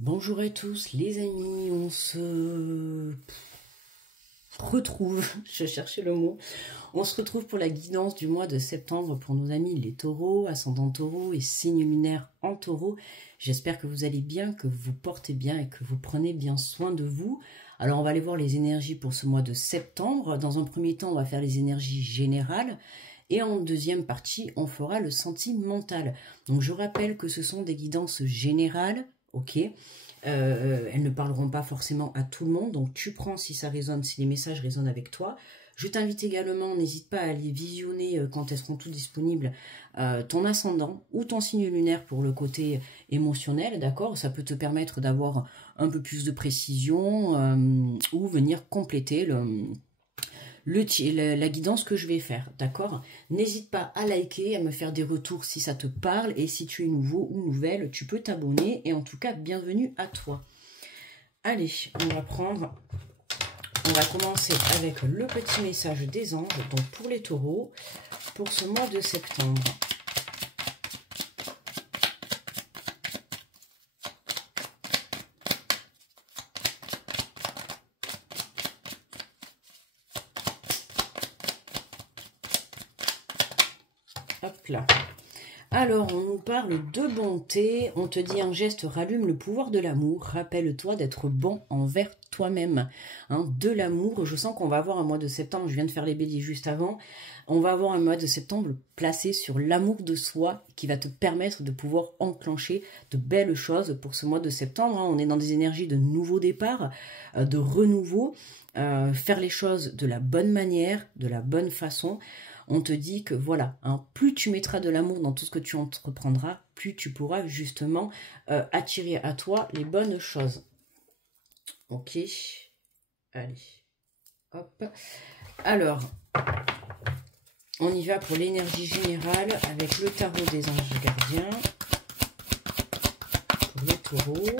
Bonjour à tous les amis, on se retrouve, je cherchais le mot, on se retrouve pour la guidance du mois de septembre pour nos amis les taureaux, ascendant taureau et signe lunaire en taureau. J'espère que vous allez bien, que vous vous portez bien et que vous prenez bien soin de vous. Alors on va aller voir les énergies pour ce mois de septembre. Dans un premier temps, on va faire les énergies générales. Et en deuxième partie, on fera le sentimental. Donc je rappelle que ce sont des guidances générales, ok. Elles ne parleront pas forcément à tout le monde, donc tu prends si ça résonne, si les messages résonnent avec toi. Je t'invite également, n'hésite pas à aller visionner quand elles seront toutes disponibles, ton ascendant ou ton signe lunaire pour le côté émotionnel, d'accord. Ça peut te permettre d'avoir un peu plus de précision ou venir compléter la guidance que je vais faire, d'accord. N'hésite pas à liker, à me faire des retours si ça te parle, et si tu es nouveau ou nouvelle, tu peux t'abonner, et en tout cas, bienvenue à toi. Allez, on va commencer avec le petit message des anges, donc pour les taureaux, pour ce mois de septembre. Hop là. Alors, on nous parle de bonté, on te dit un geste rallume le pouvoir de l'amour, rappelle-toi d'être bon envers toi-même. Hein, de l'amour, je sens qu'on va avoir un mois de septembre, je viens de faire les béliers juste avant, on va avoir un mois de septembre placé sur l'amour de soi qui va te permettre de pouvoir enclencher de belles choses pour ce mois de septembre. Hein. On est dans des énergies de nouveau départ, de renouveau, faire les choses de la bonne manière, de la bonne façon. On te dit que voilà, hein, plus tu mettras de l'amour dans tout ce que tu entreprendras, plus tu pourras justement attirer à toi les bonnes choses. Ok, allez, hop. Alors, on y va pour l'énergie générale avec le tarot des anges gardiens pour les taureaux.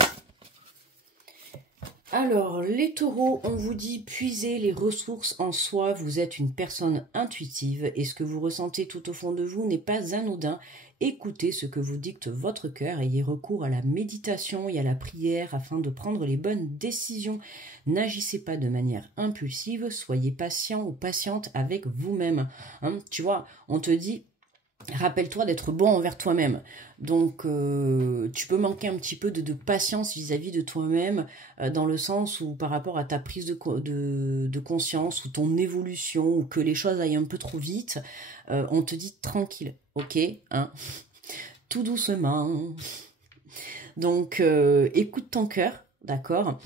Alors, les taureaux, on vous dit puisez les ressources en soi, vous êtes une personne intuitive et ce que vous ressentez tout au fond de vous n'est pas anodin. Écoutez ce que vous dicte votre cœur, ayez recours à la méditation et à la prière afin de prendre les bonnes décisions. N'agissez pas de manière impulsive, soyez patient ou patiente avec vous-même. Hein, tu vois, on te dit... Rappelle-toi d'être bon envers toi-même. Donc, tu peux manquer un petit peu de patience vis-à-vis de toi-même, dans le sens où par rapport à ta prise de conscience, ou ton évolution, ou que les choses aillent un peu trop vite, on te dit tranquille, ok, hein, tout doucement. Donc, écoute ton cœur, d'accord.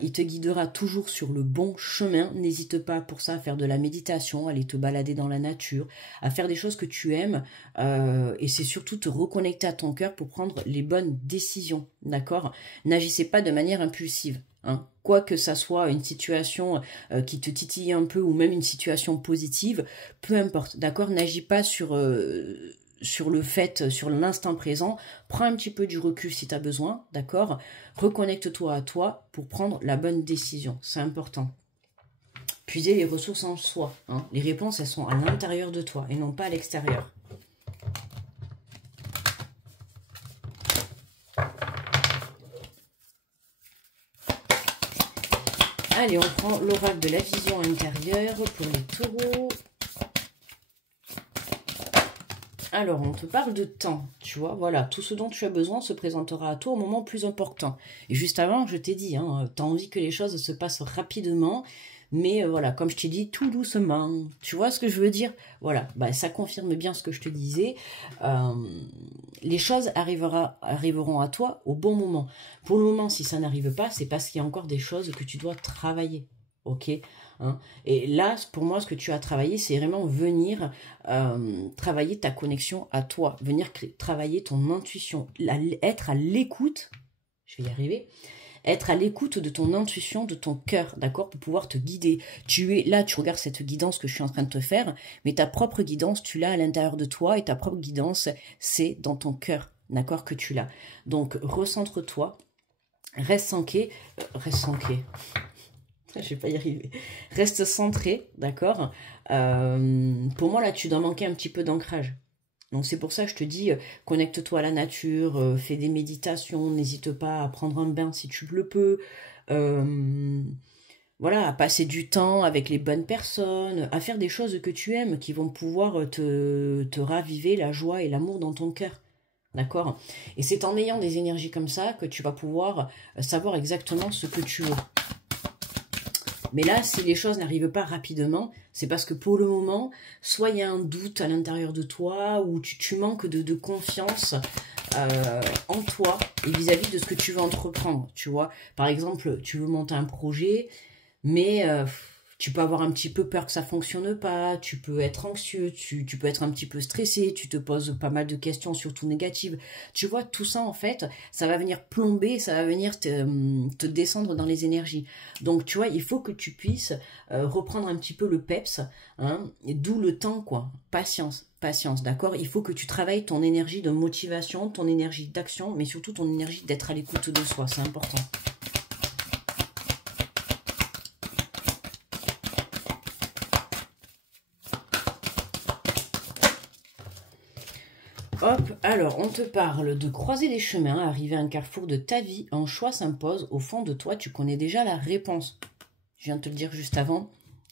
Il te guidera toujours sur le bon chemin. N'hésite pas pour ça à faire de la méditation, à aller te balader dans la nature, à faire des choses que tu aimes. Et c'est surtout te reconnecter à ton cœur pour prendre les bonnes décisions, d'accord. N'agissez pas de manière impulsive. Hein. Quoi que ça soit une situation qui te titille un peu ou même une situation positive, peu importe, d'accord. N'agis pas sur le fait, sur l'instant présent, prends un petit peu du recul si tu as besoin, d'accord. Reconnecte-toi à toi pour prendre la bonne décision, c'est important. Puiser les ressources en soi, hein. Les réponses, elles sont à l'intérieur de toi et non pas à l'extérieur. Allez, on prend l'oracle de la vision intérieure pour les taureaux. Alors, on te parle de temps, tu vois, voilà, tout ce dont tu as besoin se présentera à toi au moment plus important. Et juste avant, je t'ai dit, hein, tu as envie que les choses se passent rapidement, mais voilà, comme je t'ai dit, tout doucement. Tu vois ce que je veux dire? Voilà, bah, ça confirme bien ce que je te disais. Les choses arriveront à toi au bon moment. Pour le moment, si ça n'arrive pas, c'est parce qu'il y a encore des choses que tu dois travailler, ok? Hein. Et là, pour moi, ce que tu as travaillé, c'est vraiment venir travailler ta connexion à toi, venir travailler ton intuition, être à l'écoute, je vais y arriver, être à l'écoute de ton intuition, de ton cœur, d'accord, pour pouvoir te guider. Tu es là, tu regardes cette guidance que je suis en train de te faire, mais ta propre guidance, tu l'as à l'intérieur de toi, et ta propre guidance, c'est dans ton cœur, d'accord, que tu l'as. Donc, recentre-toi, reste centré, je vais pas y arriver. Reste centré, d'accord. Pour moi, là, tu dois manquer un petit peu d'ancrage. Donc c'est pour ça que je te dis, connecte-toi à la nature, fais des méditations, n'hésite pas à prendre un bain si tu le peux. Voilà, à passer du temps avec les bonnes personnes, à faire des choses que tu aimes, qui vont pouvoir te raviver la joie et l'amour dans ton cœur. D'accord? Et c'est en ayant des énergies comme ça que tu vas pouvoir savoir exactement ce que tu veux. Mais là, si les choses n'arrivent pas rapidement, c'est parce que pour le moment, soit il y a un doute à l'intérieur de toi, ou tu manques de confiance en toi et vis-à-vis de ce que tu veux entreprendre, tu vois. Par exemple, tu veux monter un projet, mais tu peux avoir un petit peu peur que ça fonctionne pas, tu peux être anxieux, tu peux être un petit peu stressé, tu te poses pas mal de questions, surtout négatives. Tu vois, tout ça, en fait, ça va venir plomber, ça va venir te descendre dans les énergies. Donc, tu vois, il faut que tu puisses reprendre un petit peu le peps, hein, d'où le temps, quoi. Patience, patience, d'accord? Il faut que tu travailles ton énergie de motivation, ton énergie d'action, mais surtout ton énergie d'être à l'écoute de soi, c'est important. Hop, alors on te parle de croiser les chemins, arriver à un carrefour de ta vie, un choix s'impose, au fond de toi tu connais déjà la réponse. Je viens de te le dire juste avant,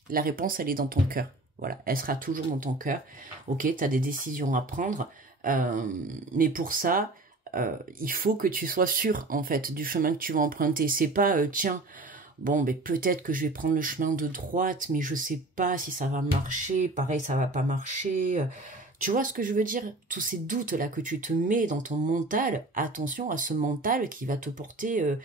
la réponse elle est dans ton cœur. Voilà, elle sera toujours dans ton cœur. Ok, tu as des décisions à prendre, mais pour ça, il faut que tu sois sûr en fait du chemin que tu vas emprunter. C'est pas, tiens, bon, ben, peut-être que je vais prendre le chemin de droite, mais je sais pas si ça va marcher, pareil ça va pas marcher. Tu vois ce que je veux dire? Tous ces doutes-là que tu te mets dans ton mental, attention à ce mental qui va te porter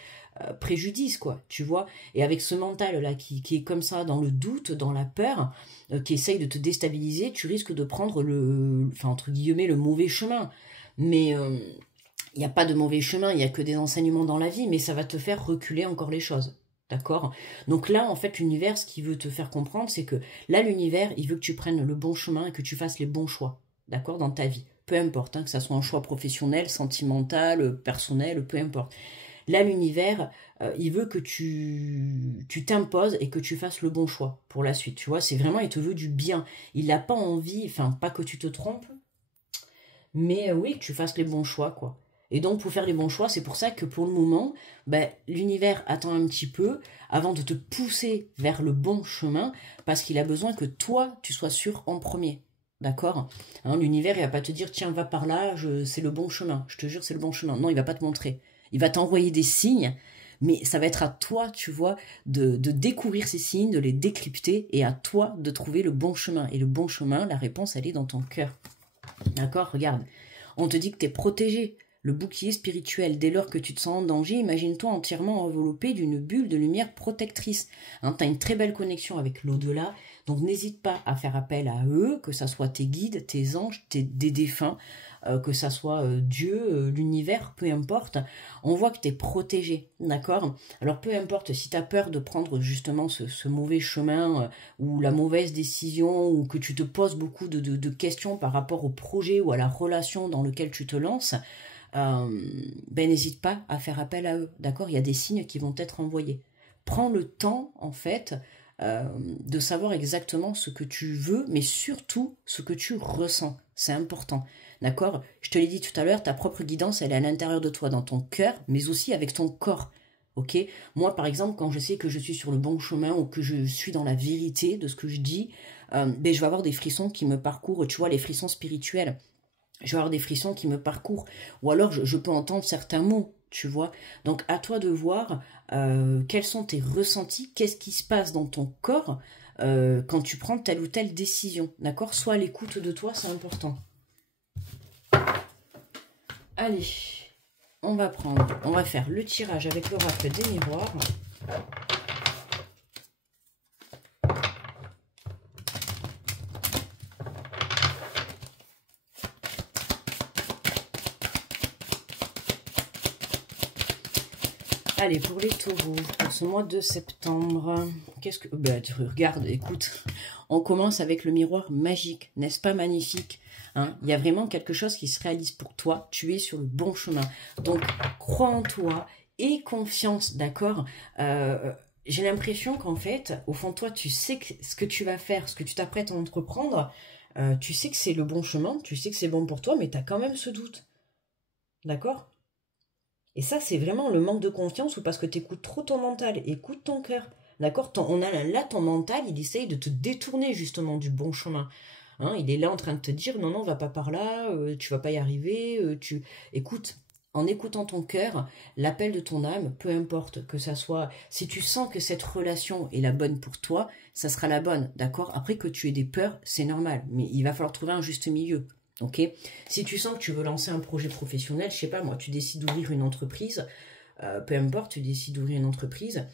préjudice, quoi, tu vois? Et avec ce mental-là qui est comme ça, dans le doute, dans la peur, qui essaye de te déstabiliser, tu risques de prendre enfin, entre guillemets, le mauvais chemin. Mais il n'y a pas de mauvais chemin, il n'y a que des enseignements dans la vie, mais ça va te faire reculer encore les choses. D'accord? Donc là, en fait, l'univers, ce qu'il veut te faire comprendre, c'est que là, l'univers, il veut que tu prennes le bon chemin et que tu fasses les bons choix. D'accord? Dans ta vie. Peu importe, hein, que ça soit un choix professionnel, sentimental, personnel, peu importe. Là, l'univers, il veut que tu t'imposes et que tu fasses le bon choix pour la suite. Tu vois, c'est vraiment, il te veut du bien. Il n'a pas envie, enfin, pas que tu te trompes, mais oui, que tu fasses les bons choix, quoi. Et donc, pour faire les bons choix, c'est pour ça que pour le moment, ben, l'univers attend un petit peu avant de te pousser vers le bon chemin, parce qu'il a besoin que toi, tu sois sûr en premier. D'accord? Hein, l'univers, il va pas te dire, tiens, va par là, c'est le bon chemin. Je te jure, c'est le bon chemin. Non, il va pas te montrer. Il va t'envoyer des signes, mais ça va être à toi, tu vois, de découvrir ces signes, de les décrypter, et à toi de trouver le bon chemin. Et le bon chemin, la réponse, elle est dans ton cœur. D'accord? Regarde. On te dit que tu es protégé. Le bouclier spirituel, dès lors que tu te sens en danger, imagine-toi entièrement enveloppé d'une bulle de lumière protectrice. Hein, tu as une très belle connexion avec l'au-delà, donc n'hésite pas à faire appel à eux, que ça soit tes guides, tes anges, des défunts, que ça soit Dieu, l'univers, peu importe. On voit que tu es protégé, d'accord? Alors peu importe, si tu as peur de prendre justement ce mauvais chemin, ou la mauvaise décision, ou que tu te poses beaucoup de questions par rapport au projet ou à la relation dans lequel tu te lances, ben n'hésite pas à faire appel à eux, d'accord? Il y a des signes qui vont être envoyés. Prends le temps, en fait, de savoir exactement ce que tu veux, mais surtout ce que tu ressens. C'est important, d'accord? Je te l'ai dit tout à l'heure, ta propre guidance, elle est à l'intérieur de toi, dans ton cœur, mais aussi avec ton corps. Ok? Moi, par exemple, quand je sais que je suis sur le bon chemin ou que je suis dans la vérité de ce que je dis, ben, je vais avoir des frissons qui me parcourent, tu vois, les frissons spirituels. Je vais avoir des frissons qui me parcourent. Ou alors, je peux entendre certains mots, tu vois. Donc, à toi de voir quels sont tes ressentis, qu'est-ce qui se passe dans ton corps quand tu prends telle ou telle décision, d'accord? Sois à l'écoute de toi, c'est important. Allez, on va faire le tirage avec l'oracle des miroirs. Allez, pour les taureaux, pour ce mois de septembre, qu'est-ce que... Ben, regarde, écoute, on commence avec le miroir magique, n'est-ce pas magnifique, hein? Il y a vraiment quelque chose qui se réalise pour toi, tu es sur le bon chemin. Donc, crois en toi, aie confiance, d'accord? J'ai l'impression qu'en fait, au fond de toi, tu sais ce que tu vas faire, ce que tu t'apprêtes à entreprendre, tu sais que c'est le bon chemin, tu sais que c'est bon pour toi, mais tu as quand même ce doute. D'accord? Et ça, c'est vraiment le manque de confiance ou parce que tu écoutes trop ton mental, écoute ton cœur. D'accord? Là, ton mental, il essaye de te détourner justement du bon chemin. Hein, il est là en train de te dire non, non, va pas par là, tu vas pas y arriver. Écoute, en écoutant ton cœur, l'appel de ton âme, peu importe que ça soit, si tu sens que cette relation est la bonne pour toi, ça sera la bonne, d'accord? Après que tu aies des peurs, c'est normal, mais il va falloir trouver un juste milieu. Ok? Si tu sens que tu veux lancer un projet professionnel, je sais pas moi, tu décides d'ouvrir une entreprise, peu importe, tu décides d'ouvrir une entreprise,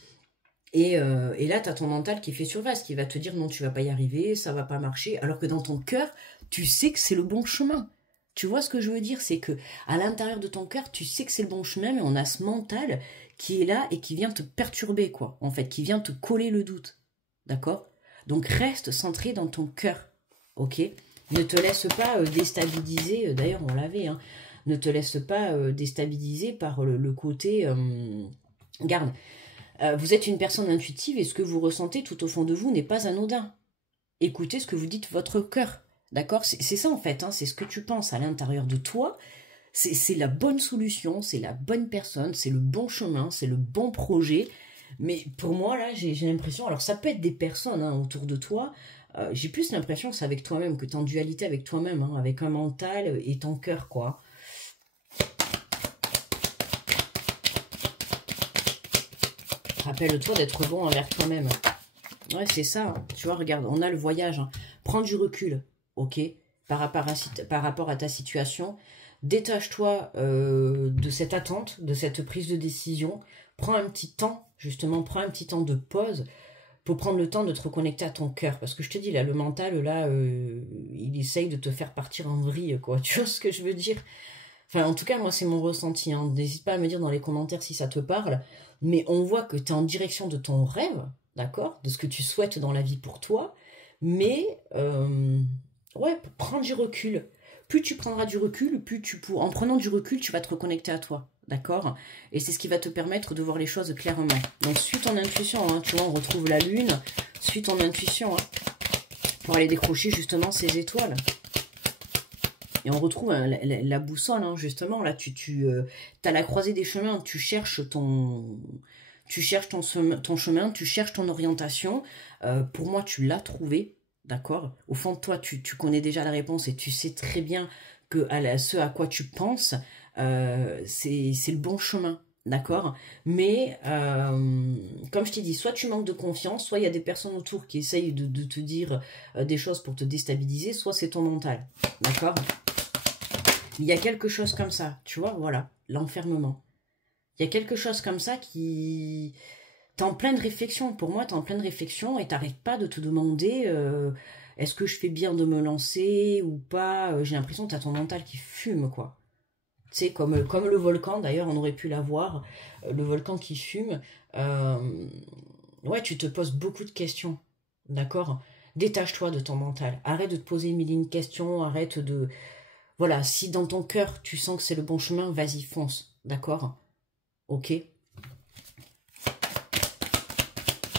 et là, tu as ton mental qui fait surface, qui va te dire non, tu vas pas y arriver, ça va pas marcher, alors que dans ton cœur, tu sais que c'est le bon chemin. Tu vois ce que je veux dire? C'est que à l'intérieur de ton cœur, tu sais que c'est le bon chemin, mais on a ce mental qui est là et qui vient te perturber, quoi. En fait, qui vient te coller le doute. D'accord? Donc reste centré dans ton cœur. Ok? Ne te laisse pas déstabiliser, d'ailleurs on l'avait, hein, ne te laisse pas déstabiliser par le côté... garde. Vous êtes une personne intuitive et ce que vous ressentez tout au fond de vous n'est pas anodin. Écoutez ce que vous dites votre cœur. D'accord? C'est ça en fait, hein, c'est ce que tu penses à l'intérieur de toi. C'est la bonne solution, c'est la bonne personne, c'est le bon chemin, c'est le bon projet. Mais pour moi, là, j'ai l'impression, alors ça peut être des personnes hein, autour de toi, j'ai plus l'impression que c'est avec toi-même, que tu es en dualité avec toi-même, hein, avec un mental et ton cœur, quoi. Rappelle-toi d'être bon envers toi-même. Ouais, c'est ça. Hein. Tu vois, regarde, on a le voyage. Hein. Prends du recul, ok, par rapport à ta situation. Détache-toi de cette attente, de cette prise de décision. Prends un petit temps, justement, prends un petit temps de pause pour prendre le temps de te reconnecter à ton cœur. Parce que je te dis, là, le mental, là, il essaye de te faire partir en vrille, quoi. Tu vois ce que je veux dire? Enfin, en tout cas, moi, c'est mon ressenti. Hein. N'hésite pas à me dire dans les commentaires si ça te parle. Mais on voit que tu es en direction de ton rêve, d'accord? De ce que tu souhaites dans la vie pour toi. Mais, ouais, prends du recul. Plus tu prendras du recul, en prenant du recul, tu vas te reconnecter à toi, d'accord? Et c'est ce qui va te permettre de voir les choses clairement. Donc, suis ton intuition, hein. Tu vois, on retrouve la lune. Suis ton intuition, hein, pour aller décrocher justement ces étoiles. Et on retrouve hein, la boussole, hein, justement. Là, tu as la croisée des chemins. Tu cherches ton chemin, tu cherches ton orientation. Pour moi, tu l'as trouvé, d'accord? Au fond de toi, tu connais déjà la réponse et tu sais très bien que ce à quoi tu penses, c'est le bon chemin. D'accord? Mais, comme je t'ai dit, soit tu manques de confiance, soit il y a des personnes autour qui essayent de te dire des choses pour te déstabiliser, soit c'est ton mental. D'accord? Il y a quelque chose comme ça, tu vois, voilà, l'enfermement. Il y a quelque chose comme ça qui... T'es en pleine réflexion, pour moi, t'es en pleine réflexion et t'arrêtes pas de te demander est-ce que je fais bien de me lancer ou pas. J'ai l'impression que t'as ton mental qui fume, quoi. Tu sais, comme le volcan, d'ailleurs, on aurait pu l'avoir, le volcan qui fume. Ouais, tu te poses beaucoup de questions, d'accord? Détache-toi de ton mental. Arrête de te poser mille et une questions, arrête de... Voilà, si dans ton cœur, tu sens que c'est le bon chemin, vas-y, fonce, d'accord? Ok?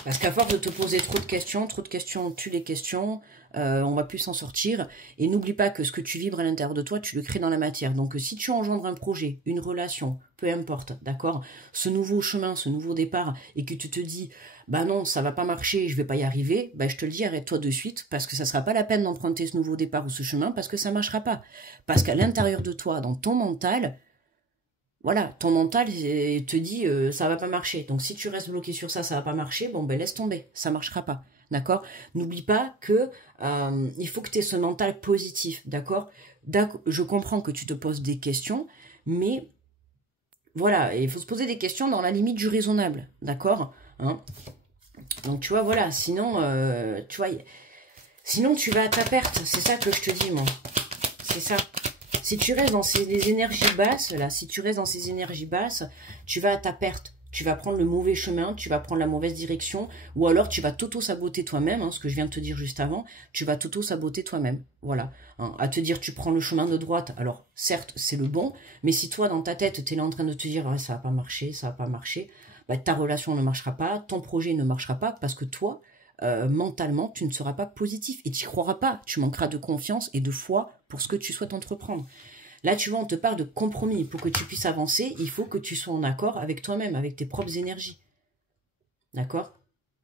Parce qu'à force de te poser trop de questions tuent les questions, on va plus s'en sortir. Et n'oublie pas que ce que tu vibres à l'intérieur de toi, tu le crées dans la matière. Donc si tu engendres un projet, une relation, peu importe, d'accord, ce nouveau chemin, ce nouveau départ, et que tu te dis, bah non, ça va pas marcher, je vais pas y arriver, bah je te le dis, arrête-toi de suite, parce que ça sera pas la peine d'emprunter ce nouveau départ ou ce chemin, parce que ça marchera pas. Parce qu'à l'intérieur de toi, dans ton mental, voilà, ton mental te dit ça va pas marcher. Donc si tu restes bloqué sur ça, ça va pas marcher, bon ben laisse tomber, ça marchera pas. D'accord? N'oublie pas que il faut que tu aies ce mental positif, d'accord? Je comprends que tu te poses des questions, mais voilà, il faut se poser des questions dans la limite du raisonnable, d'accord? Hein. Donc tu vois, voilà, sinon, sinon tu vas à ta perte, c'est ça que je te dis, moi. C'est ça. Si tu restes dans des énergies basses, là, si tu restes dans ces énergies basses, tu vas à ta perte. Tu vas prendre le mauvais chemin, tu vas prendre la mauvaise direction, ou alors tu vas t'auto-saboter toi-même, hein, ce que je viens de te dire juste avant, tu vas t'auto-saboter toi-même. Voilà. Hein, à te dire tu prends le chemin de droite, alors certes c'est le bon, mais si toi dans ta tête tu es là en train de te dire ouais, ça va pas marcher, bah, ta relation ne marchera pas, ton projet ne marchera pas, parce que toi, mentalement, tu ne seras pas positif et tu n'y croiras pas. Tu manqueras de confiance et de foi pour ce que tu souhaites entreprendre. Là, tu vois, on te parle de compromis. Pour que tu puisses avancer, il faut que tu sois en accord avec toi-même, avec tes propres énergies. D'accord?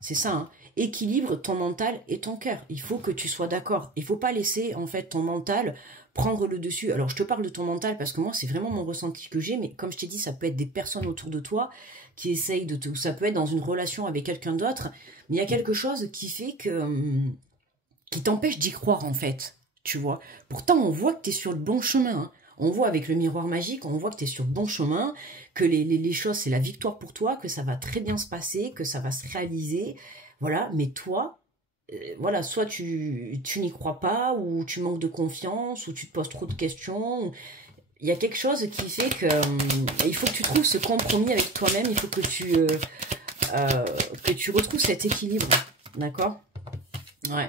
C'est ça, hein. Équilibre ton mental et ton cœur. Il faut que tu sois d'accord. Il faut pas laisser, en fait, ton mental prendre le dessus. Alors, je te parle de ton mental parce que moi, c'est vraiment mon ressenti que j'ai. Mais comme je t'ai dit, ça peut être des personnes autour de toi qui essayent de te... Ou ça peut être dans une relation avec quelqu'un d'autre. Mais il y a quelque chose qui fait que... qui t'empêche d'y croire, en fait. Tu vois? Pourtant, on voit que tu es sur le bon chemin, hein. On voit avec le miroir magique, on voit que tu es sur le bon chemin, que les choses, c'est la victoire pour toi, que ça va très bien se passer, que ça va se réaliser. Voilà, mais toi, voilà, soit tu n'y crois pas, ou tu manques de confiance, ou tu te poses trop de questions. Il y a quelque chose qui fait que il faut que tu trouves ce compromis avec toi-même, il faut que tu retrouves cet équilibre. D'accord? Ouais.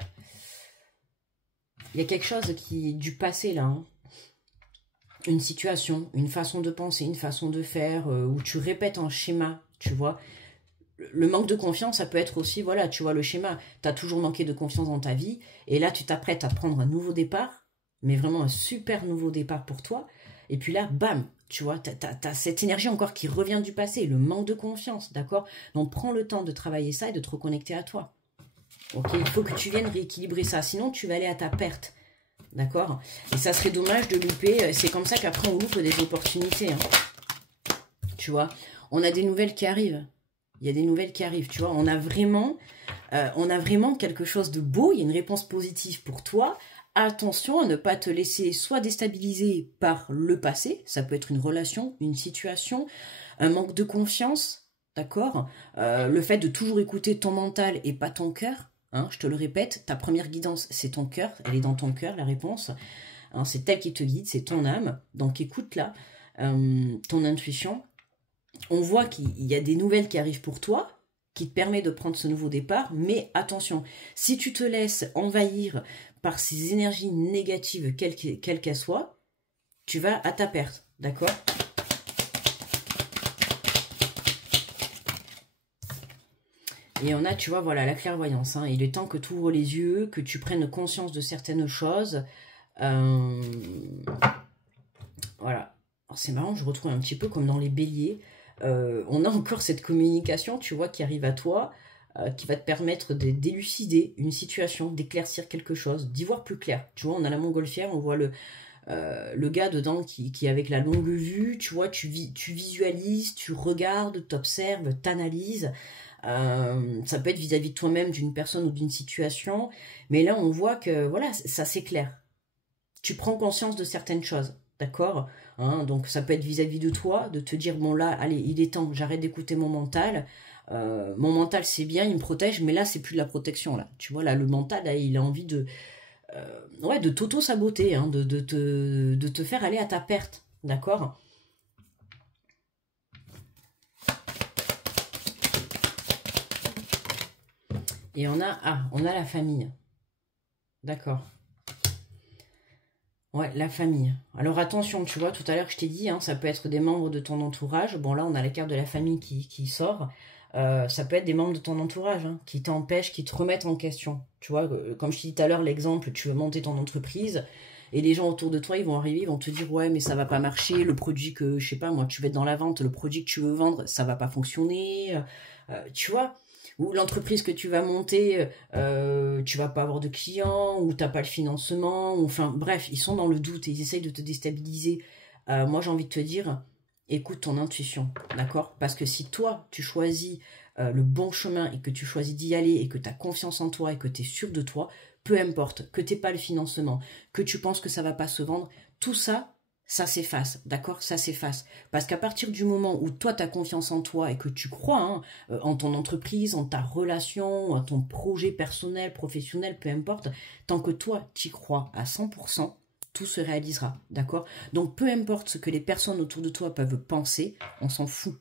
Il y a quelque chose du passé là, hein. Une situation, une façon de penser, une façon de faire, où tu répètes un schéma, tu vois. Le manque de confiance, ça peut être aussi, voilà, tu vois, le schéma. Tu as toujours manqué de confiance dans ta vie, et là, tu t'apprêtes à prendre un nouveau départ, mais vraiment un super nouveau départ pour toi. Et puis là, bam, tu vois, t'as cette énergie encore qui revient du passé, le manque de confiance, d'accord? Donc, prends le temps de travailler ça et de te reconnecter à toi. Ok, il faut que tu viennes rééquilibrer ça, sinon tu vas aller à ta perte. D'accord? Et ça serait dommage de louper. C'est comme ça qu'après on loupe des opportunités, hein. Tu vois? On a des nouvelles qui arrivent. Il y a des nouvelles qui arrivent, tu vois? On a vraiment quelque chose de beau. Il y a une réponse positive pour toi. Attention à ne pas te laisser soit déstabiliser par le passé. Ça peut être une relation, une situation, un manque de confiance. D'accord? Le fait de toujours écouter ton mental et pas ton cœur. Hein, je te le répète, ta première guidance, c'est ton cœur, elle est dans ton cœur, la réponse. Hein, c'est elle qui te guide, c'est ton âme. Donc écoute-la, ton intuition. On voit qu'il y a des nouvelles qui arrivent pour toi, qui te permettent de prendre ce nouveau départ, mais attention, si tu te laisses envahir par ces énergies négatives, quelles qu'elles soient, tu vas à ta perte, d'accord ? Et on a, tu vois, voilà, la clairvoyance, hein. Il est temps que tu ouvres les yeux, que tu prennes conscience de certaines choses. Voilà. C'est marrant, je retrouve un petit peu comme dans les béliers. On a encore cette communication, tu vois, qui arrive à toi, qui va te permettre d'élucider une situation, d'éclaircir quelque chose, d'y voir plus clair. Tu vois, on a la montgolfière, on voit le gars dedans qui est avec la longue vue, tu vois, tu visualises, tu regardes, t'observes, t'analyses. Ça peut être vis-à-vis de toi-même, d'une personne ou d'une situation, mais là on voit que voilà, ça s'éclaire. Tu prends conscience de certaines choses, d'accord, hein, donc ça peut être vis-à-vis de toi, de te dire bon là, allez, il est temps, j'arrête d'écouter mon mental. Mon mental c'est bien, il me protège, mais là c'est plus de la protection là. Tu vois là, le mental là, il a envie ouais, de t'auto-saboter, hein, de te faire aller à ta perte, d'accord. Et on a la famille. D'accord. Ouais, la famille. Alors attention, tu vois, tout à l'heure je t'ai dit, hein, ça peut être des membres de ton entourage. Bon là, on a la carte de la famille qui sort. Ça peut être des membres de ton entourage, hein, qui t'empêchent, qui te remettent en question. Tu vois, comme je t'ai dit tout à l'heure, l'exemple, tu veux monter ton entreprise, et les gens autour de toi, ils vont arriver, ils vont te dire, ouais, mais ça va pas marcher, le produit que, je sais pas, moi, tu vas être dans la vente, le produit que tu veux vendre, ça va pas fonctionner. Tu vois, ou l'entreprise que tu vas monter, tu vas pas avoir de clients, ou t'as pas le financement, ou, enfin bref, ils sont dans le doute et ils essayent de te déstabiliser. Moi j'ai envie de te dire, écoute ton intuition, d'accord? Parce que si toi tu choisis le bon chemin et que tu choisis d'y aller et que tu as confiance en toi et que tu es sûr de toi, peu importe, que tu n'aies pas le financement, que tu penses que ça va pas se vendre, tout ça, ça s'efface, d'accord? Ça s'efface. Parce qu'à partir du moment où toi, tu as confiance en toi et que tu crois, hein, en ton entreprise, en ta relation, en ton projet personnel, professionnel, peu importe, tant que toi, tu y crois à 100%, tout se réalisera, d'accord? Donc, peu importe ce que les personnes autour de toi peuvent penser, on s'en fout,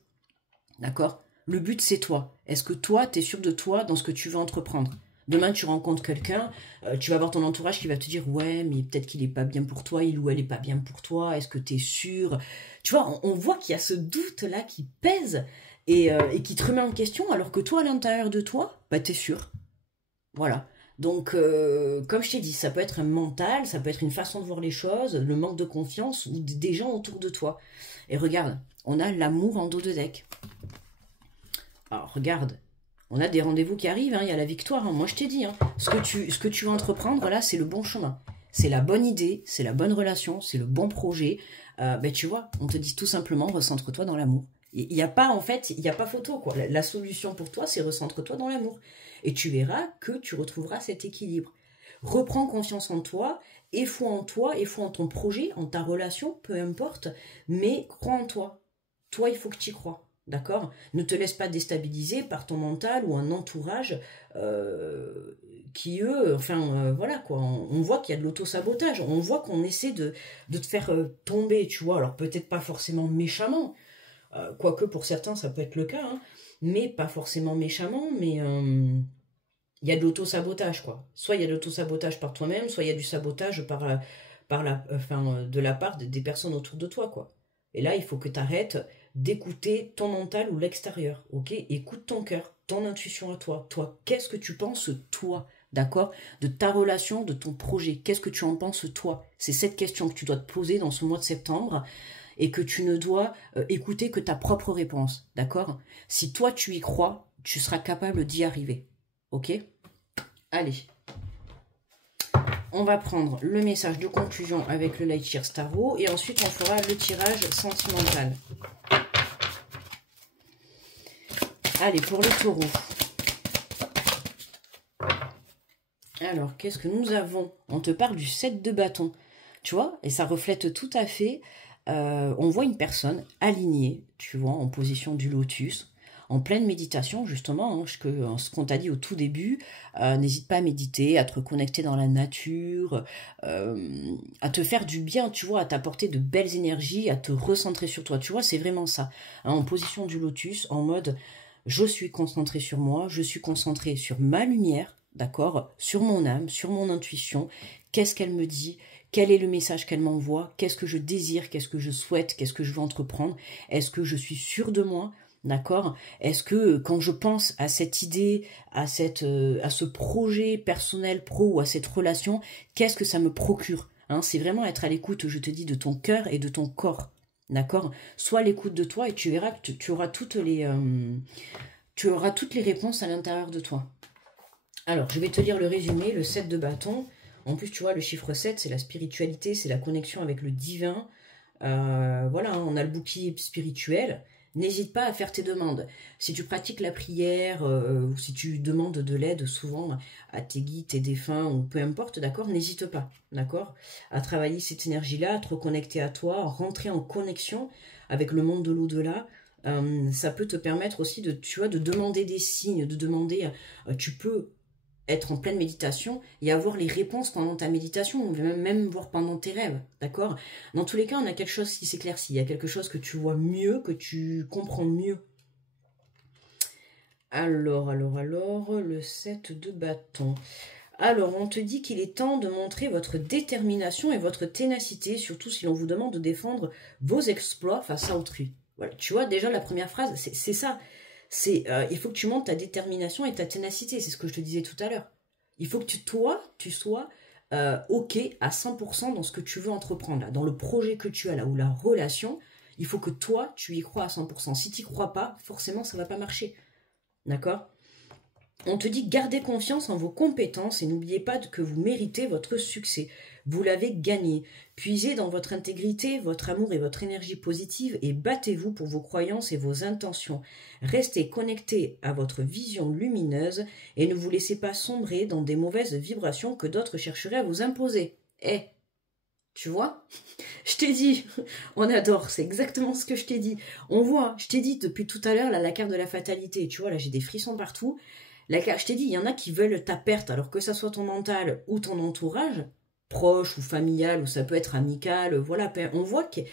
d'accord? Le but, c'est toi. Est-ce que toi, tu es sûr de toi dans ce que tu veux entreprendre? Demain, tu rencontres quelqu'un, tu vas voir ton entourage qui va te dire « Ouais, mais peut-être qu'il n'est pas bien pour toi, il ou elle n'est pas bien pour toi, est-ce que tu es sûr ?» Tu vois, on voit qu'il y a ce doute-là qui pèse et qui te remet en question, alors que toi, à l'intérieur de toi, bah, tu es sûr. Voilà. Donc, comme je t'ai dit, ça peut être un mental, ça peut être une façon de voir les choses, le manque de confiance ou des gens autour de toi. Et regarde, on a l'amour en dos de deck. Alors, regarde, on a des rendez-vous qui arrivent, hein, il y a la victoire. Hein. Moi, je t'ai dit, hein, ce que tu vas entreprendre, là, c'est le bon chemin. C'est la bonne idée, c'est la bonne relation, c'est le bon projet. Ben, tu vois, on te dit tout simplement, recentre-toi dans l'amour. Il n'y a pas, en fait, il n'y a pas photo, quoi. La solution pour toi, c'est recentre-toi dans l'amour. Et tu verras que tu retrouveras cet équilibre. Reprends confiance en toi, et foi en ton projet, en ta relation, peu importe, mais crois en toi. Toi, il faut que tu y crois. D'accord? Ne te laisse pas déstabiliser par ton mental ou un entourage qui, eux, enfin, voilà quoi. On voit qu'il y a de l'auto-sabotage. On voit qu'on essaie de te faire tomber, tu vois. Alors peut-être pas forcément méchamment, quoique pour certains ça peut être le cas, hein, mais pas forcément méchamment, mais il y a de l'auto-sabotage, quoi. Soit il y a de l'auto-sabotage par toi-même, soit il y a du sabotage de la part des personnes autour de toi, quoi. Et là, il faut que tu arrêtes d'écouter ton mental ou l'extérieur, ok? Écoute ton cœur, ton intuition à toi. Toi, qu'est-ce que tu penses, toi, d'accord? De ta relation, de ton projet. Qu'est-ce que tu en penses, toi? C'est cette question que tu dois te poser dans ce mois de septembre et que tu ne dois écouter que ta propre réponse, d'accord? Si toi, tu y crois, tu seras capable d'y arriver, ok? Allez, on va prendre le message de conclusion avec le Light Year Tarot et ensuite on fera le tirage sentimental. Allez, pour le taureau. Alors, qu'est-ce que nous avons? On te parle du 7 de bâton, tu vois, et ça reflète tout à fait, on voit une personne alignée, tu vois, en position du lotus, en pleine méditation, justement, hein, ce qu'on t'a dit au tout début, n'hésite pas à méditer, à te reconnecter dans la nature, à te faire du bien, tu vois, à t'apporter de belles énergies, à te recentrer sur toi, tu vois, c'est vraiment ça, hein, en position du lotus, en mode, je suis concentré sur moi, je suis concentré sur ma lumière, d'accord, sur mon âme, sur mon intuition, qu'est-ce qu'elle me dit, quel est le message qu'elle m'envoie, qu'est-ce que je désire, qu'est-ce que je souhaite, qu'est-ce que je veux entreprendre, est-ce que je suis sûre de moi, d'accord? Est-ce que quand je pense à cette idée, à ce projet personnel pro ou à cette relation, qu'est-ce que ça me procure, hein? C'est vraiment être à l'écoute, je te dis, de ton cœur et de ton corps, d'accord? Sois à l'écoute de toi et tu verras que tu auras toutes les réponses à l'intérieur de toi. Alors, je vais te lire le résumé, le 7 de bâton. En plus, tu vois, le chiffre 7, c'est la spiritualité, c'est la connexion avec le divin. Voilà, on a le bouclier spirituel. N'hésite pas à faire tes demandes. Si tu pratiques la prière ou si tu demandes de l'aide souvent à tes guides, tes défunts ou peu importe, d'accord, n'hésite pas, d'accord, à travailler cette énergie-là, à te reconnecter à toi, à rentrer en connexion avec le monde de l'au-delà. Ça peut te permettre aussi tu vois, de demander des signes, de demander, tu peux être en pleine méditation et avoir les réponses pendant ta méditation, ou même voir pendant tes rêves, d'accord? Dans tous les cas, on a quelque chose qui s'éclaircit, il y a quelque chose que tu vois mieux, que tu comprends mieux. Alors, le 7 de bâton. Alors, on te dit qu'il est temps de montrer votre détermination et votre ténacité, surtout si l'on vous demande de défendre vos exploits face à autrui. Voilà, tu vois, déjà, la première phrase, c'est ça. Il faut que tu montes ta détermination et ta ténacité, c'est ce que je te disais tout à l'heure. Il faut que tu sois OK à 100% dans ce que tu veux entreprendre, là, dans le projet que tu as là, ou la relation. Il faut que toi, tu y crois à 100%. Si tu n'y crois pas, forcément, ça ne va pas marcher. D'accord? On te dit gardez confiance en vos compétences et n'oubliez pas que vous méritez votre succès. Vous l'avez gagné. Puisez dans votre intégrité, votre amour et votre énergie positive et battez-vous pour vos croyances et vos intentions. Restez connectés à votre vision lumineuse et ne vous laissez pas sombrer dans des mauvaises vibrations que d'autres chercheraient à vous imposer. Tu vois? Je t'ai dit, on adore, c'est exactement ce que je t'ai dit. On voit, je t'ai dit depuis tout à l'heure, la carte de la fatalité. Tu vois, là j'ai des frissons partout. Je t'ai dit, il y en a qui veulent ta perte, alors que ça soit ton mental ou ton entourage, proche ou familial, ou ça peut être amical, voilà, on voit qu'il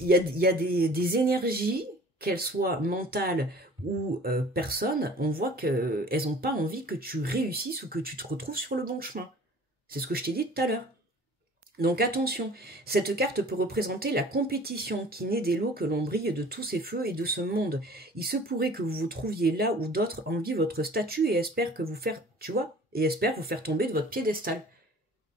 y a des énergies, qu'elles soient mentales ou personnes, on voit qu'elles n'ont pas envie que tu réussisses ou que tu te retrouves sur le bon chemin. C'est ce que je t'ai dit tout à l'heure. Donc attention, cette carte peut représenter la compétition qui naît des lots que l'on brille de tous ces feux et de ce monde. Il se pourrait que vous vous trouviez là où d'autres envient votre statut et espèrent que vous faire, tu vois, et espèrent vous faire tomber de votre piédestal.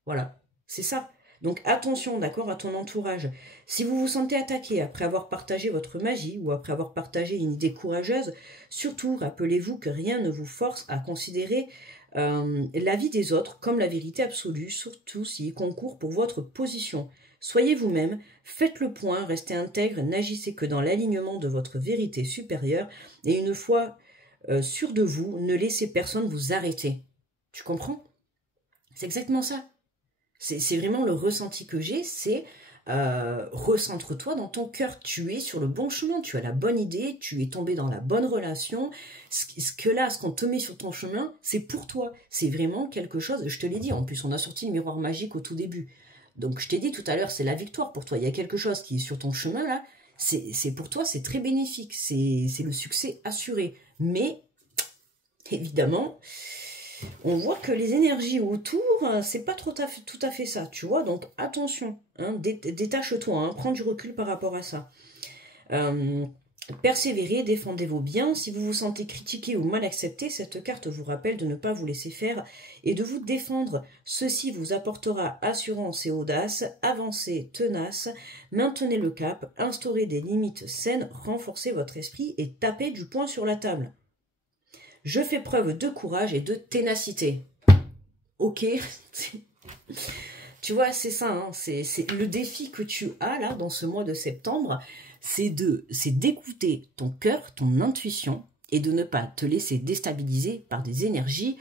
Voilà, c'est ça. Donc attention, d'accord, à ton entourage. Si vous vous sentez attaqué après avoir partagé votre magie ou après avoir partagé une idée courageuse, surtout rappelez-vous que rien ne vous force à considérer l'avis des autres comme la vérité absolue, surtout s'il concourt pour votre position. Soyez vous-même, faites le point, restez intègre, n'agissez que dans l'alignement de votre vérité supérieure et une fois sûr de vous, ne laissez personne vous arrêter. Tu comprends? C'est exactement ça. C'est vraiment le ressenti que j'ai, c'est recentre-toi dans ton cœur. Tu es sur le bon chemin, tu as la bonne idée, tu es tombé dans la bonne relation. Ce qu'on te met sur ton chemin, c'est pour toi. C'est vraiment quelque chose, je te l'ai dit, en plus on a sorti le miroir magique au tout début. Donc je t'ai dit tout à l'heure, c'est la victoire pour toi. Il y a quelque chose qui est sur ton chemin là, c'est pour toi, c'est très bénéfique, c'est le succès assuré. Mais, évidemment... on voit que les énergies autour, c'est pas tout à fait ça, tu vois. Donc attention, hein, détache-toi, hein, prends du recul par rapport à ça. Persévérez, défendez vos biens. Si vous vous sentez critiqué ou mal accepté, cette carte vous rappelle de ne pas vous laisser faire et de vous défendre. Ceci vous apportera assurance et audace. Avancez tenace, maintenez le cap, instaurez des limites saines, renforcez votre esprit et tapez du poing sur la table. Je fais preuve de courage et de ténacité. Ok. Tu vois, c'est ça. Hein, c'est le défi que tu as là dans ce mois de septembre. C'est d'écouter ton cœur, ton intuition et de ne pas te laisser déstabiliser par des énergies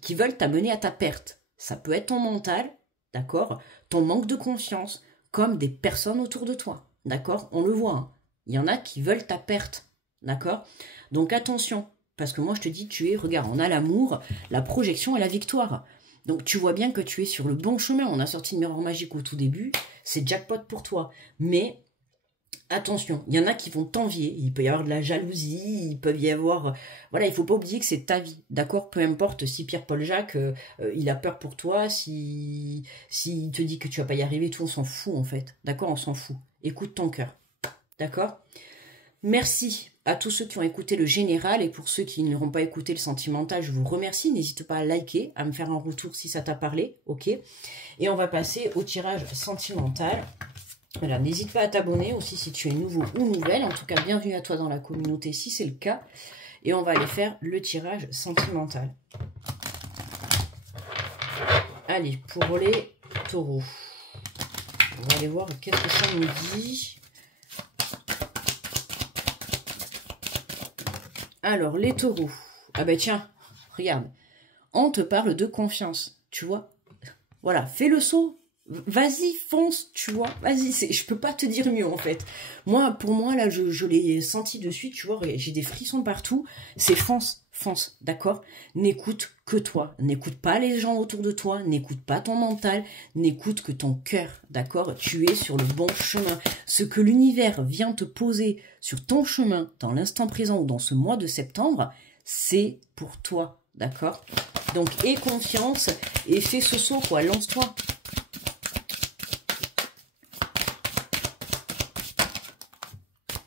qui veulent t'amener à ta perte. Ça peut être ton mental, d'accord, ton manque de confiance, comme des personnes autour de toi. D'accord, on le voit. Hein. Il y en a qui veulent ta perte. D'accord. Donc attention. Parce que moi, je te dis, regarde, on a l'amour, la projection et la victoire. Donc, tu vois bien que tu es sur le bon chemin. On a sorti le miroir magique au tout début. C'est jackpot pour toi. Mais, attention, il y en a qui vont t'envier. Il peut y avoir de la jalousie. Il peut y avoir... Voilà, il ne faut pas oublier que c'est ta vie. D'accord? Peu importe si Pierre-Paul Jacques, il a peur pour toi, s'il te dit que tu vas pas y arriver, tout, on s'en fout, en fait. D'accord? On s'en fout. Écoute ton cœur. D'accord? Merci à tous ceux qui ont écouté le général et pour ceux qui n'auront pas écouté le sentimental, je vous remercie. N'hésite pas à liker, à me faire un retour si ça t'a parlé, ok? Et on va passer au tirage sentimental. Voilà, n'hésite pas à t'abonner aussi si tu es nouveau ou nouvelle. En tout cas, bienvenue à toi dans la communauté si c'est le cas. Et on va aller faire le tirage sentimental. Allez, pour les taureaux. On va aller voir qu'est-ce que ça nous dit. Alors, les taureaux. Ah ben tiens, regarde. On te parle de confiance, tu vois. Voilà, fais le saut. Vas-y, fonce, tu vois. Vas-y, je peux pas te dire mieux, en fait. Pour moi, là, je l'ai senti de suite, tu vois. J'ai des frissons partout. C'est fonce, fonce, d'accord? N'écoute que toi. N'écoute pas les gens autour de toi. N'écoute pas ton mental. N'écoute que ton cœur, d'accord? Tu es sur le bon chemin. Ce que l'univers vient te poser sur ton chemin, dans l'instant présent ou dans ce mois de septembre, c'est pour toi, d'accord? Donc, aie confiance et fais ce saut, quoi. Lance-toi.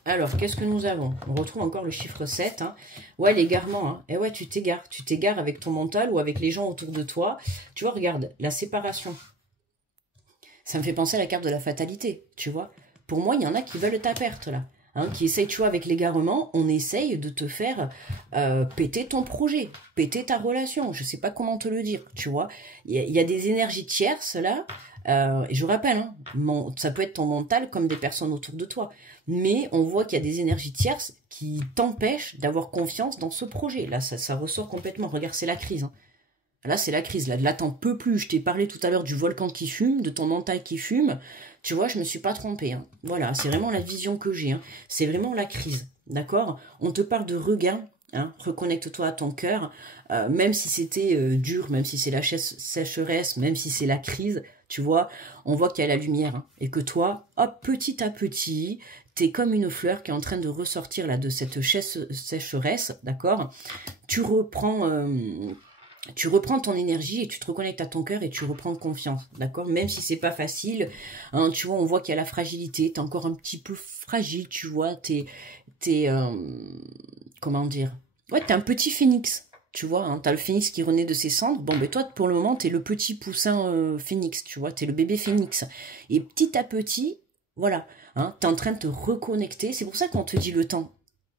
Alors, qu'est-ce que nous avons? On retrouve encore le chiffre 7. Hein. Ouais, l'égarement. Hein. Et ouais, tu t'égares. Tu t'égares avec ton mental ou avec les gens autour de toi. Tu vois, regarde, la séparation. Ça me fait penser à la carte de la fatalité, tu vois. Pour moi, il y en a qui veulent ta perte, là. Hein, qui essayent, tu vois, avec l'égarement, on essaye de te faire péter ton projet, péter ta relation. Je sais pas comment te le dire, tu vois. Il y a des énergies tierces, là. Et je vous rappelle, hein, ça peut être ton mental comme des personnes autour de toi. Mais on voit qu'il y a des énergies tierces qui t'empêchent d'avoir confiance dans ce projet. Là, ça ressort complètement. Regarde, c'est la crise. Hein. Là, c'est la crise. Là, t'en peux plus. Je t'ai parlé tout à l'heure du volcan qui fume, de ton mental qui fume. Tu vois, je me suis pas trompée. Hein. Voilà, c'est vraiment la vision que j'ai. Hein. C'est vraiment la crise. D'accord? On te parle de regain. Hein, reconnecte-toi à ton cœur. Même si c'était dur, même si c'est la sécheresse, même si c'est la crise, tu vois, on voit qu'il y a la lumière. Hein, et que toi, hop, petit à petit, t'es comme une fleur qui est en train de ressortir là de cette sécheresse, d'accord? Tu reprends tu reprends ton énergie et tu te reconnectes à ton cœur et tu reprends confiance, d'accord? Même si c'est pas facile, hein, tu vois, on voit qu'il y a la fragilité, t'es encore un petit peu fragile, tu vois, comment dire? Ouais, t'es un petit phénix, tu vois, hein, t'as le phénix qui renaît de ses cendres, bon, ben toi, pour le moment, t'es le petit poussin phénix, tu vois, t'es le bébé phénix. Et petit à petit, voilà, hein, t'es en train de te reconnecter, c'est pour ça qu'on te dit le temps.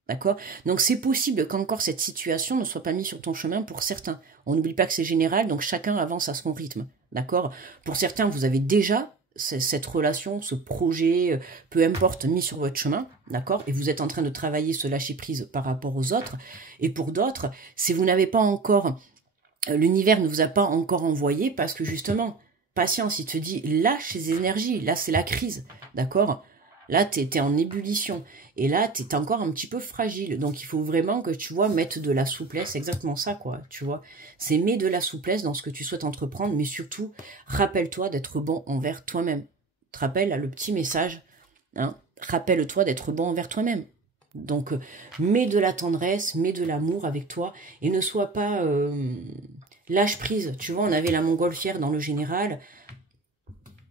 D'accord? Donc c'est possible qu'encore cette situation ne soit pas mise sur ton chemin pour certains. On n'oublie pas que c'est général, donc chacun avance à son rythme. D'accord? Pour certains, vous avez déjà cette relation, ce projet, peu importe, mis sur votre chemin. D'accord? Et vous êtes en train de travailler ce lâcher-prise par rapport aux autres. Et pour d'autres, si vous n'avez pas encore, l'univers ne vous a pas encore envoyé, parce que justement, patience, il te dit, lâche ces énergies, là c'est la crise. D'accord? Là, t'es en ébullition. Et là, t'es encore un petit peu fragile. Donc, il faut vraiment que, tu vois, mettre de la souplesse. Exactement ça, quoi, tu vois. C'est mets de la souplesse dans ce que tu souhaites entreprendre. Mais surtout, rappelle-toi d'être bon envers toi-même. Tu te rappelles, là, le petit message. Hein, rappelle-toi d'être bon envers toi-même. Donc, mets de la tendresse, mets de l'amour avec toi. Et ne sois pas... lâche prise. Tu vois, on avait la montgolfière dans le général.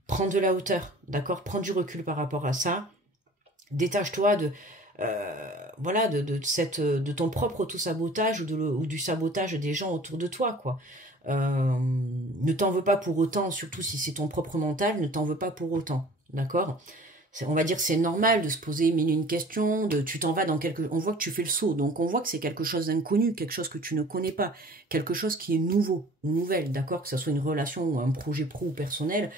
Prends de la hauteur, d'accord? Prends du recul par rapport à ça. Détache-toi voilà, de ton propre auto-sabotage ou du sabotage des gens autour de toi, quoi. Ne t'en veux pas pour autant, surtout si c'est ton propre mental, ne t'en veux pas pour autant, d'accord? On va dire c'est normal de se poser mille et une questions, tu t'en vas dans on voit que tu fais le saut, donc on voit que c'est quelque chose d'inconnu, quelque chose que tu ne connais pas, quelque chose qui est nouveau ou nouvelle, d'accord? Que ce soit une relation ou un projet pro ou personnel,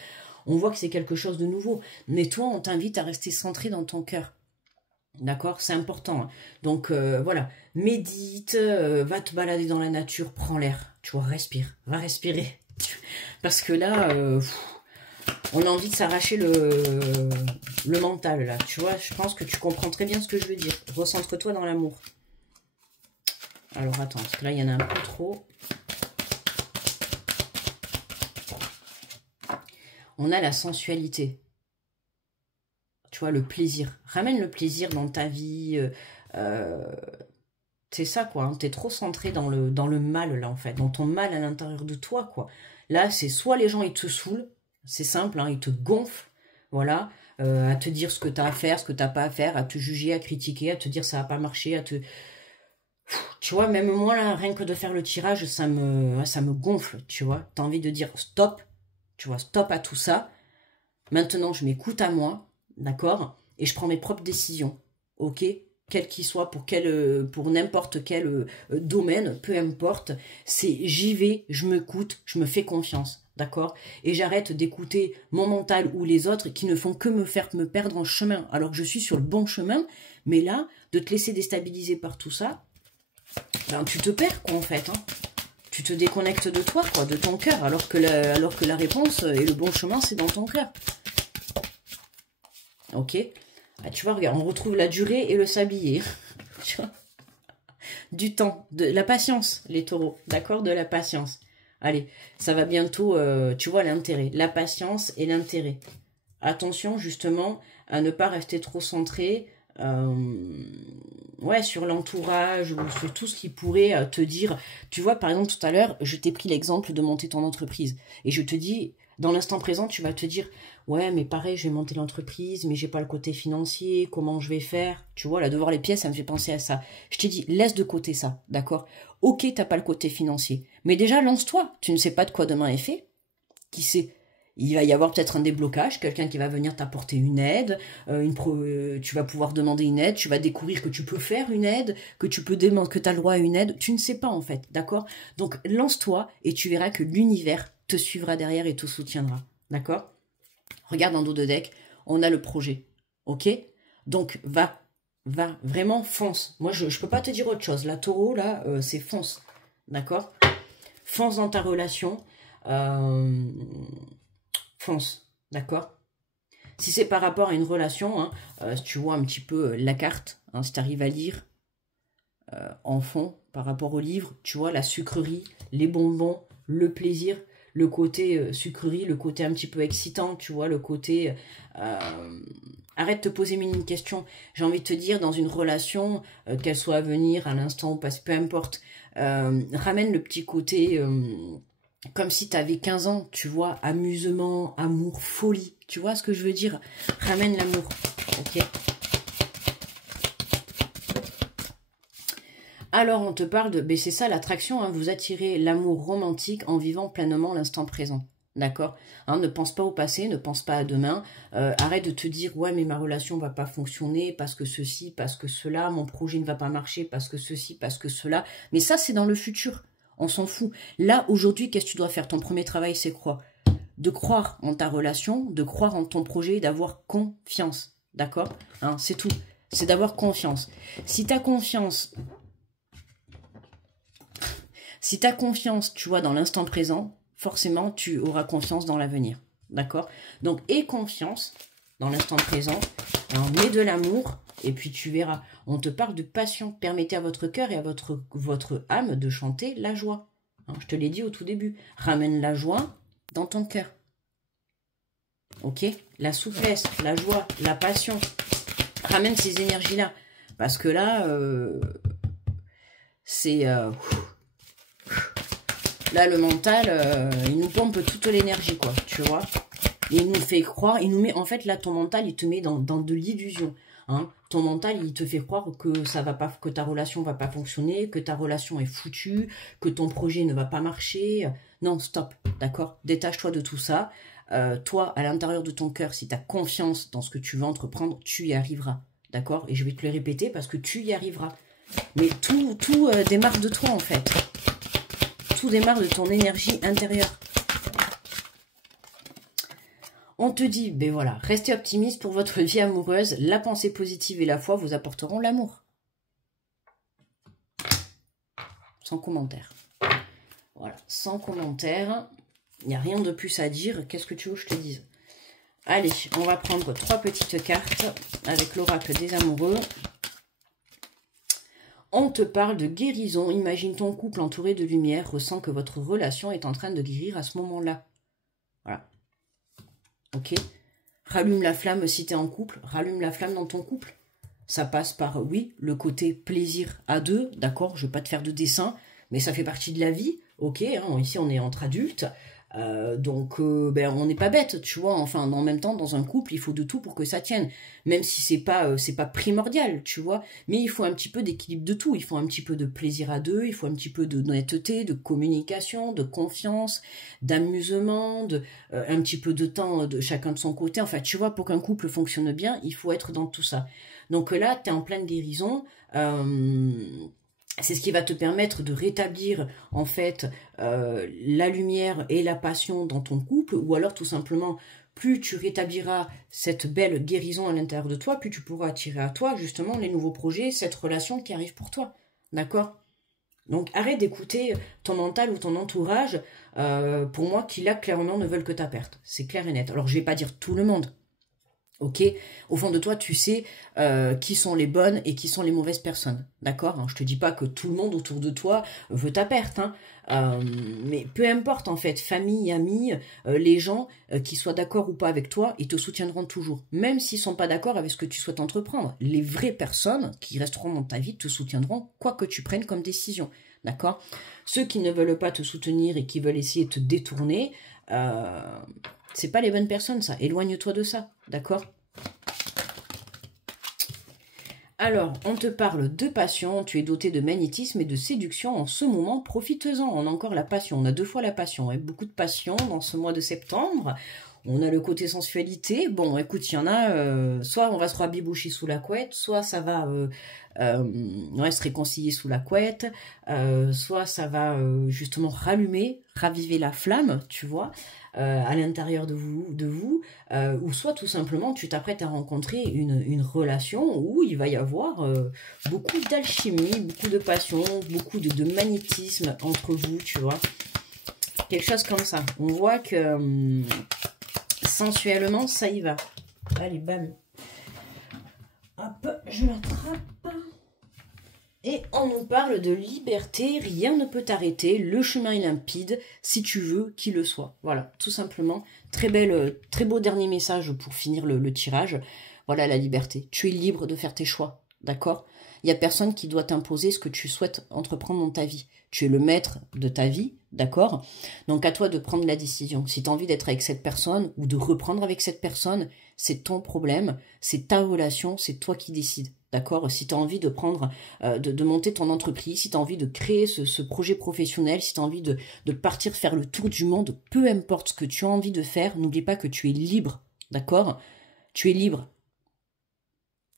on voit que c'est quelque chose de nouveau. Mais toi, on t'invite à rester centré dans ton cœur. D'accord? C'est important. Hein. Donc, voilà. Médite, va te balader dans la nature, prends l'air. Tu vois, respire. Va respirer. Parce que là, on a envie de s'arracher le mental, là. Tu vois, je pense que tu comprends très bien ce que je veux dire. Recentre-toi dans l'amour. Alors, attends, parce que là, il y en a un peu trop. On a la sensualité. Tu vois, le plaisir. Ramène le plaisir dans ta vie. C'est ça, quoi. Hein. T'es trop centré dans le mal, là, en fait. Dans ton mal à l'intérieur de toi, quoi. Là, c'est soit les gens, ils te saoulent. C'est simple, hein, ils te gonflent. Voilà. À te dire ce que t'as à faire, ce que t'as pas à faire, à te juger, à critiquer, à te dire ça va pas marcher, à te... Tu vois, même moi, là, rien que de faire le tirage, ça me gonfle, tu vois. T'as envie de dire stop, tu vois, stop à tout ça. Maintenant, je m'écoute à moi, d'accord? Et je prends mes propres décisions, ok? Quel qu'il soit, pour n'importe quel domaine, peu importe. C'est j'y vais, je m'écoute, je me fais confiance, d'accord? Et j'arrête d'écouter mon mental ou les autres qui ne font que me perdre en chemin, alors que je suis sur le bon chemin. Mais là, de te laisser déstabiliser par tout ça, ben, tu te perds, quoi, en fait, hein. Tu te déconnectes de toi, quoi, de ton cœur, alors que la réponse et le bon chemin, c'est dans ton cœur. Ok? Ah, tu vois, regarde, on retrouve la durée et le sablier. Tu vois, du temps, de la patience, les taureaux. D'accord? De la patience. Allez, ça va bientôt, tu vois, l'intérêt. La patience et l'intérêt. Attention, justement, à ne pas rester trop centré ouais, sur l'entourage ou sur tout ce qui pourrait te dire. Tu vois, par exemple, tout à l'heure, je t'ai pris l'exemple de monter ton entreprise. Et je te dis, dans l'instant présent, tu vas te dire, ouais, mais pareil, je vais monter l'entreprise, mais j'ai pas le côté financier, comment je vais faire? Tu vois, là, de voir les pièces, ça me fait penser à ça. Je t'ai dit, laisse de côté ça, d'accord? Ok, t'as pas le côté financier. Mais déjà, lance-toi. Tu ne sais pas de quoi demain est fait. Qui sait? Il va y avoir peut-être un déblocage, quelqu'un qui va venir t'apporter une aide, tu vas pouvoir demander une aide, tu vas découvrir que tu peux faire une aide, que tu peux demander que tu as le droit à une aide, tu ne sais pas en fait, d'accord? Donc lance-toi et tu verras que l'univers te suivra derrière et te soutiendra, d'accord? Regarde en dos de deck, on a le projet, ok? Donc va, vraiment fonce. Moi je peux pas te dire autre chose, la taureau là, c'est fonce, d'accord? Fonce dans ta relation, fonce, d'accord? Si c'est par rapport à une relation, hein, si tu vois un petit peu la carte, hein, si tu arrives à lire en fond par rapport au livre, tu vois la sucrerie, les bonbons, le plaisir, le côté sucrerie, le côté un petit peu excitant, tu vois, le côté... arrête de te poser mille questions. J'ai envie de te dire, dans une relation, qu'elle soit à venir, à l'instant ou pas, peu importe, ramène le petit côté... comme si tu avais 15 ans, tu vois, amusement, amour, folie. Tu vois ce que je veux dire? Ramène l'amour, ok? Alors, on te parle de... Ben, c'est ça l'attraction, hein, vous attirez l'amour romantique en vivant pleinement l'instant présent. D'accord, hein, ne pense pas au passé, ne pense pas à demain. Arrête de te dire, ouais, mais ma relation va pas fonctionner parce que ceci, parce que cela, mon projet ne va pas marcher parce que ceci, parce que cela. Mais ça, c'est dans le futur. On s'en fout. Là, aujourd'hui, qu'est-ce que tu dois faire? Ton premier travail, c'est quoi? De croire en ta relation, de croire en ton projet, d'avoir confiance. D'accord, hein, c'est tout. C'est d'avoir confiance. Si tu as confiance... Si tu as confiance, tu vois, dans l'instant présent, forcément, tu auras confiance dans l'avenir. D'accord? Donc, aie confiance dans l'instant présent, mets de l'amour, et puis tu verras. On te parle de passion. Permettez à votre cœur et à votre âme de chanter la joie. Hein, je te l'ai dit au tout début. Ramène la joie dans ton cœur. Ok? La souplesse, la joie, la passion. Ramène ces énergies-là. Parce que là, c'est... Là, le mental, il nous pompe toute l'énergie, quoi, tu vois. Il nous fait croire, il nous met, en fait, là, ton mental, il te met dans de l'illusion. Hein. Ton mental, il te fait croire que ça va pas, que ta relation va pas fonctionner, que ta relation est foutue, que ton projet ne va pas marcher. Non, stop, d'accord? Détache-toi de tout ça. Toi, à l'intérieur de ton cœur, si tu as confiance dans ce que tu veux entreprendre, tu y arriveras, d'accord? Et je vais te le répéter parce que tu y arriveras. Mais tout démarre de toi, en fait. Tout démarre de ton énergie intérieure. On te dit, ben voilà, restez optimiste pour votre vie amoureuse. La pensée positive et la foi vous apporteront l'amour. Sans commentaire. Voilà, sans commentaire. Il n'y a rien de plus à dire. Qu'est-ce que tu veux que je te dise? Allez, on va prendre 3 petites cartes avec l'oracle des amoureux. On te parle de guérison. Imagine ton couple entouré de lumière. Ressens que votre relation est en train de guérir à ce moment-là. Voilà. Ok? Rallume la flamme si tu es en couple. Rallume la flamme dans ton couple. Ça passe par, oui, le côté plaisir à deux. D'accord? Je ne vais pas te faire de dessin, mais ça fait partie de la vie. Ok? Hein, ici, on est entre adultes. Donc on n'est pas bête, tu vois. Enfin, en même temps, dans un couple, il faut de tout pour que ça tienne. Même si c'est pas primordial, tu vois. Mais il faut un petit peu d'équilibre de tout. Il faut un petit peu de plaisir à deux. Il faut un petit peu de honnêteté, de communication, de confiance, d'amusement, un petit peu de temps de chacun de son côté. Enfin, tu vois, pour qu'un couple fonctionne bien, il faut être dans tout ça. Donc là, tu es en pleine guérison. C'est ce qui va te permettre de rétablir en fait la lumière et la passion dans ton couple, ou alors tout simplement, plus tu rétabliras cette belle guérison à l'intérieur de toi, plus tu pourras attirer à toi justement les nouveaux projets, cette relation qui arrive pour toi. D'accord? Donc arrête d'écouter ton mental ou ton entourage, pour moi, qui là clairement ne veulent que ta perte. C'est clair et net. Alors je vais pas dire tout le monde. Ok, au fond de toi, tu sais qui sont les bonnes et qui sont les mauvaises personnes, d'accord? Je te dis pas que tout le monde autour de toi veut ta perte, hein. Mais peu importe en fait, famille, amis, les gens qui soient d'accord ou pas avec toi, ils te soutiendront toujours, même s'ils sont pas d'accord avec ce que tu souhaites entreprendre. Les vraies personnes qui resteront dans ta vie te soutiendront quoi que tu prennes comme décision, d'accord? Ceux qui ne veulent pas te soutenir et qui veulent essayer de te détourner, c'est pas les bonnes personnes, ça. Éloigne-toi de ça, d'accord? Alors, on te parle de passion. Tu es doté de magnétisme et de séduction en ce moment. Profite-en. On a encore la passion. On a 2 fois la passion. Et beaucoup de passion dans ce mois de septembre. On a le côté sensualité. Bon, écoute, il y en a... soit on va se rabiboucher sous la couette, soit ça va se réconcilier sous la couette, soit ça va justement rallumer, raviver la flamme, tu vois, à l'intérieur de vous, ou soit tout simplement tu t'apprêtes à rencontrer une relation où il va y avoir beaucoup d'alchimie, beaucoup de passion, beaucoup de magnétisme entre vous, tu vois, quelque chose comme ça. On voit que sensuellement ça y va. Allez, bam, hop, je l'attrape. Et on nous parle de liberté, rien ne peut t'arrêter, le chemin est limpide, si tu veux qu'il le soit. Voilà, tout simplement. Très beau dernier message pour finir le tirage. Voilà la liberté. Tu es libre de faire tes choix, d'accord? Il n'y a personne qui doit t'imposer ce que tu souhaites entreprendre dans ta vie. Tu es le maître de ta vie, d'accord? Donc à toi de prendre la décision. Si tu as envie d'être avec cette personne ou de reprendre avec cette personne, c'est ton problème, c'est ta relation, c'est toi qui décides. D'accord? Si tu as envie de prendre, de monter ton entreprise, si tu as envie de créer ce projet professionnel, si tu as envie de partir faire le tour du monde, peu importe ce que tu as envie de faire, n'oublie pas que tu es libre. D'accord? Tu es libre.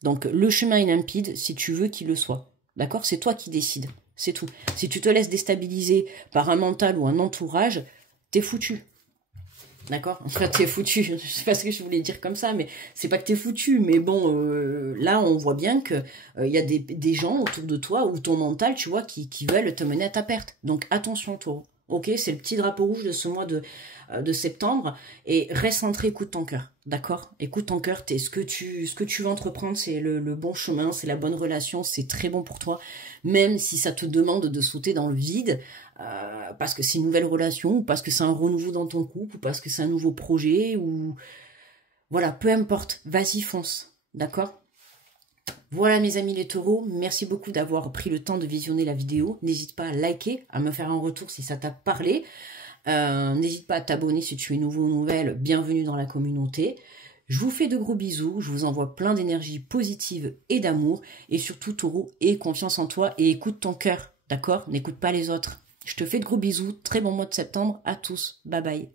Donc le chemin est limpide si tu veux qu'il le soit. D'accord? C'est toi qui décides. C'est tout. Si tu te laisses déstabiliser par un mental ou un entourage, t'es foutu. D'accord? Enfin, t'es foutu. Je sais pas ce que je voulais dire comme ça, mais c'est pas que t'es foutu. Mais bon, là, on voit bien que y a des gens autour de toi ou ton mental, tu vois, qui veulent te mener à ta perte. Donc attention, taureau. Ok? C'est le petit drapeau rouge de ce mois de septembre. Et reste centré, écoute ton cœur. D'accord? Écoute ton cœur. Ce que tu veux entreprendre, c'est le bon chemin, c'est la bonne relation, c'est très bon pour toi. Même si ça te demande de sauter dans le vide. Parce que c'est une nouvelle relation, ou parce que c'est un renouveau dans ton couple, ou parce que c'est un nouveau projet, ou... Voilà, peu importe, vas-y, fonce, d'accord? Voilà mes amis les taureaux, merci beaucoup d'avoir pris le temps de visionner la vidéo. N'hésite pas à liker, à me faire un retour si ça t'a parlé. N'hésite pas à t'abonner si tu es nouveau ou nouvelle, bienvenue dans la communauté. Je vous fais de gros bisous, je vous envoie plein d'énergie positive et d'amour. Et surtout, taureau, aie confiance en toi et écoute ton cœur, d'accord? N'écoute pas les autres. Je te fais de gros bisous, très bon mois de septembre à tous, bye bye.